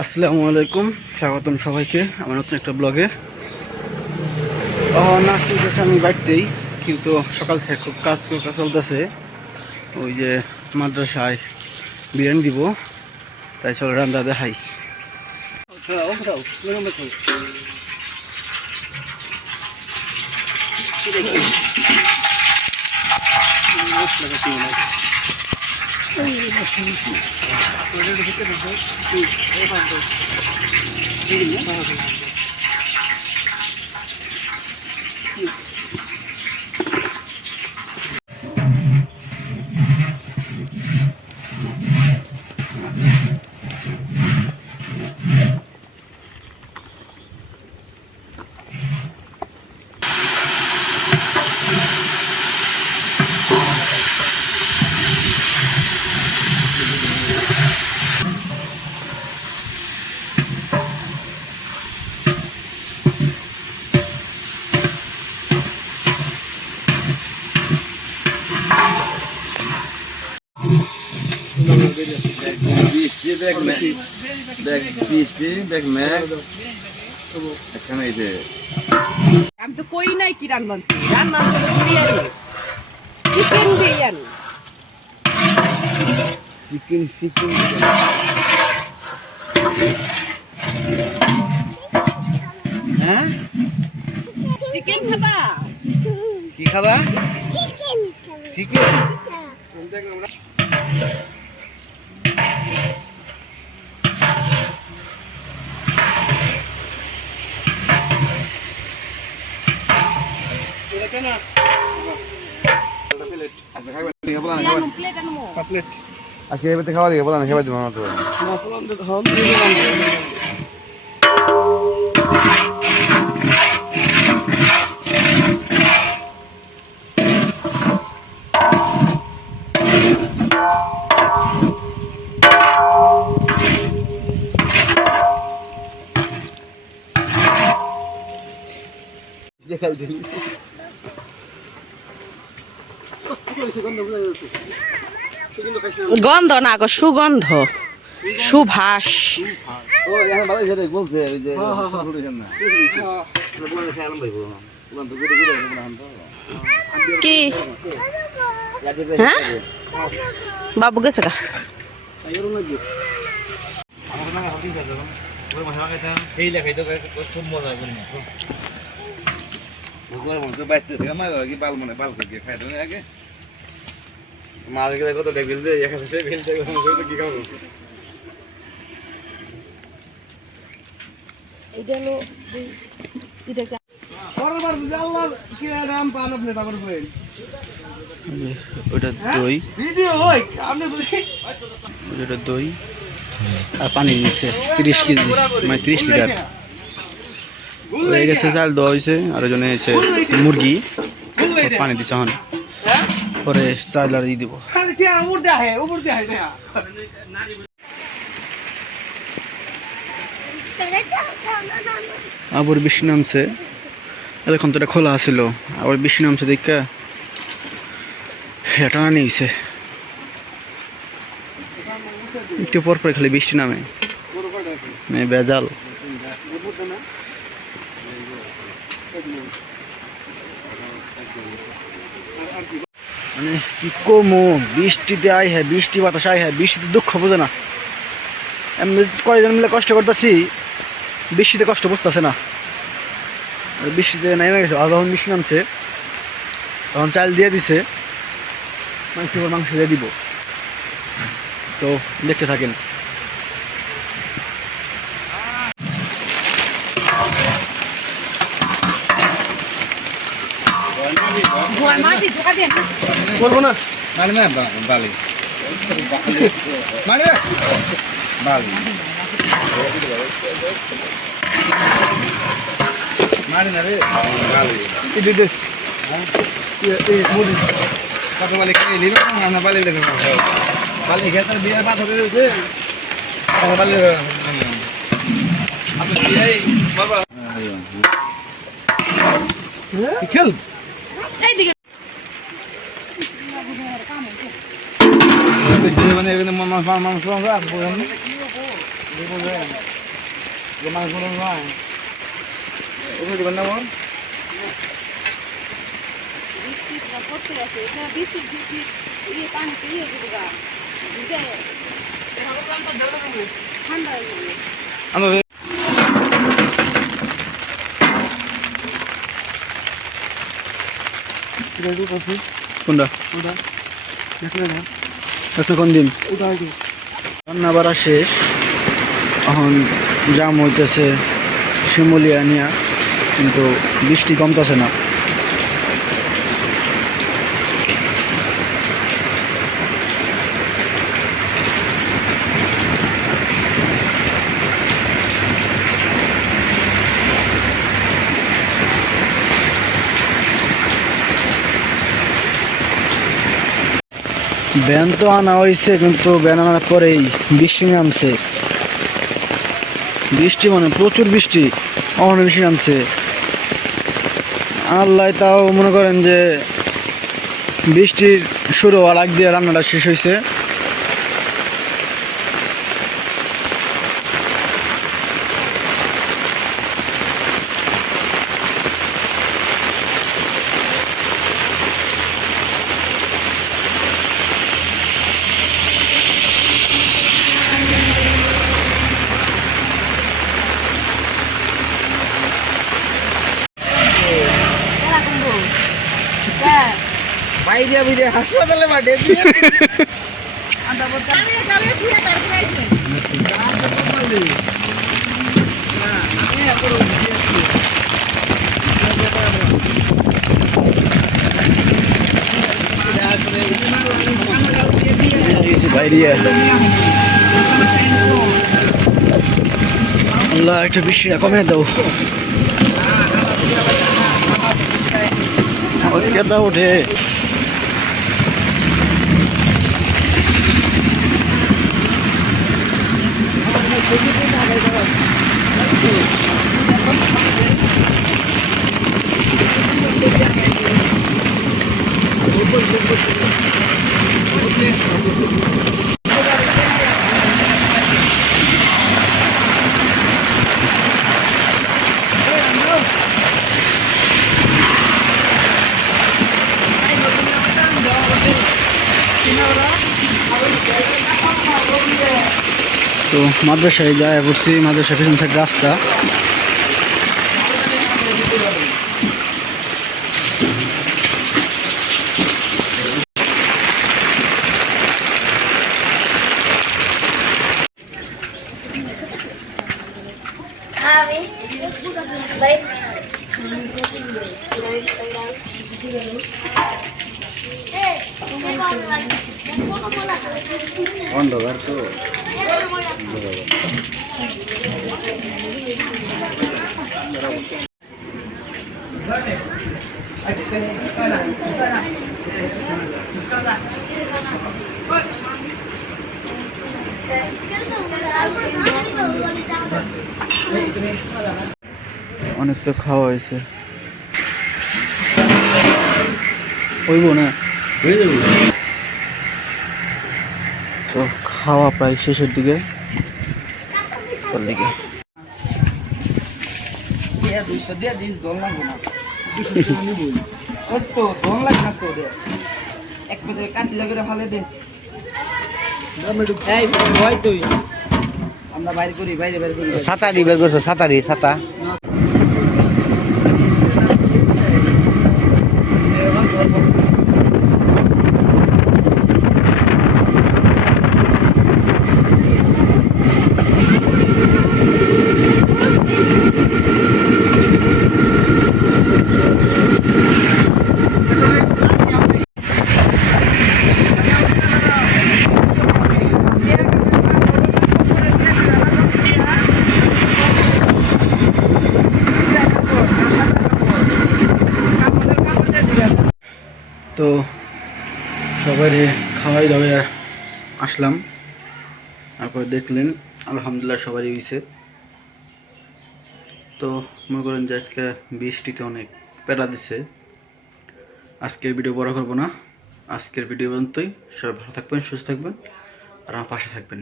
আসসালামু আলাইকুম, স্বাগতম সবাইকে আমার নতুন একটা ব্লগে। না চলতেছে আমি বাড়িতেই, কিন্তু সকাল থেকে খুব কাজ কাজ চলতেছে। ওই যে মাদ্রাসায় বিরিয়ানি দিব, তাই চলো রান্না দেখাই। বৃষ্টি দেখ দেখ বৃষ্টি দেখ মেঘ এখানে এই যে আমি তো কই নাই কি রান বানছি রান বানছি biryani. Chicken biryani. Chicken chicken হ্যাঁ? চিকেন খাবা? কি খাবা? চিকেন আচ্ছা আজকে এবারে খাওয়া দিবে বলা না খাবার দিব না তো দেখাল দিই তো গুড়ে গুড়ে বলা তো কি হ্যাঁ বাবু গেছে গা আমাকে না এই লেখাইতো খুব মজা করি না। ভগবান বাইতে থেকে আমার কি বাল মনে বাল করে খাইতো না আগে? মাছ গেলে কত দেখবিল যে এখানে সে কি খাব? এইটা হলো এটা বরাবর আল্লাহ কি নাম পান আপনি বাবার বলেন। ওটা দই। ভিডিও ওই আপনি ওটা দই। আর পানি দিচ্ছে তিরিশ কেজি মানে তিরিশ লিটার। হয়ে গেছে। চাল দেওয়া হয়েছে আর হচ্ছে মুরগি। পানি দিচ্ছে এখন। পরে চাল আর দিয়ে দিব আবার বৃষ্টি নামছে। এতক্ষণ তো এটা খোলা আছিল। আবার বৃষ্টি নামছে দেখা এটা নিয়েছে। একটু পর পর খালি বৃষ্টি নামে। মানে মানে কি কমো? বৃষ্টিতে আই হ্যাঁ বৃষ্টি বাতাস আই হ্যাঁ বৃষ্টিতে দুঃখ বোঝে না। এমনি কয়েকজন মিলে কষ্ট করতেছি, বৃষ্টিতে কষ্ট বুঝতেছে না। বৃষ্টিতে নেমে গেছে আর যখন বৃষ্টি নামছে, তখন চাল দিয়ে দিছে মাংস দিয়ে দিব। তো দেখতে থাকেন। দিয়ে না বলব না? মানে না বালি। মানে বালি। মানে না রে বালি। এই দে, দে। এই- এই মুড়ি। কত বালি খেয়ে নিল? না বালি লেগে বালি খেয়ে বিয়ে পাথর রয়েছে বালি আপনি বাবা। খেল? ঠান্ডা আমরা কোনটা? একটা কোন দিন? রান্না বাড়া শেষ। এখন জাম হইতেছে শিমুলিয়া নিয়া কিন্তু বৃষ্টি কমতেছে না। ব্যান তো আনা হয়েছে, কিন্তু ব্যান আনার পরেই বৃষ্টি নামছে। বৃষ্টি মানে প্রচুর বৃষ্টি অনেক বৃষ্টি নামছে। আল্লাহ তাও মনে করেন যে বৃষ্টির শুরু হওয়ার আগ দিয়ে রান্নাটা শেষ হয়েছে। বাইরে হাসপাতালে আল্লাহ একটা বৃষ্টিটা কমে দাও। কেতা ওঠে তো মাদ্রাসায় যায় বসছি মাদ্রাসা পিছন সাইড রাস্তা. অন্ধকার তো। অনেক তো খাওয়া হয়েছে। হইব না? তো খাওয়া প্রায় শেষের দিকে। তোর দিকে। দুইশো দিয়ে দিস দল লাগবো না ওই তো দল লাগে না তো রে এক পেতে কাটি লাগে ফালে দে এই ভয় তুই আমরা বাইরে করি বাইরে বাইরে করি সাতারি বের করছ সাতারি সাতা তো সবাই খাওয়াই দাওয়াই আসলাম। তারপর দেখলেন, আলহামদুলিল্লাহ সবারই হয়েছে তো মনে করেন যে আজকে বৃষ্টিতে অনেক প্যারা দিছে। আজকের ভিডিও বড় করব না। আজকের ভিডিও পর্যন্তই। সবাই ভালো থাকবেন, সুস্থ থাকবেন, আর আমার পাশে থাকবেন।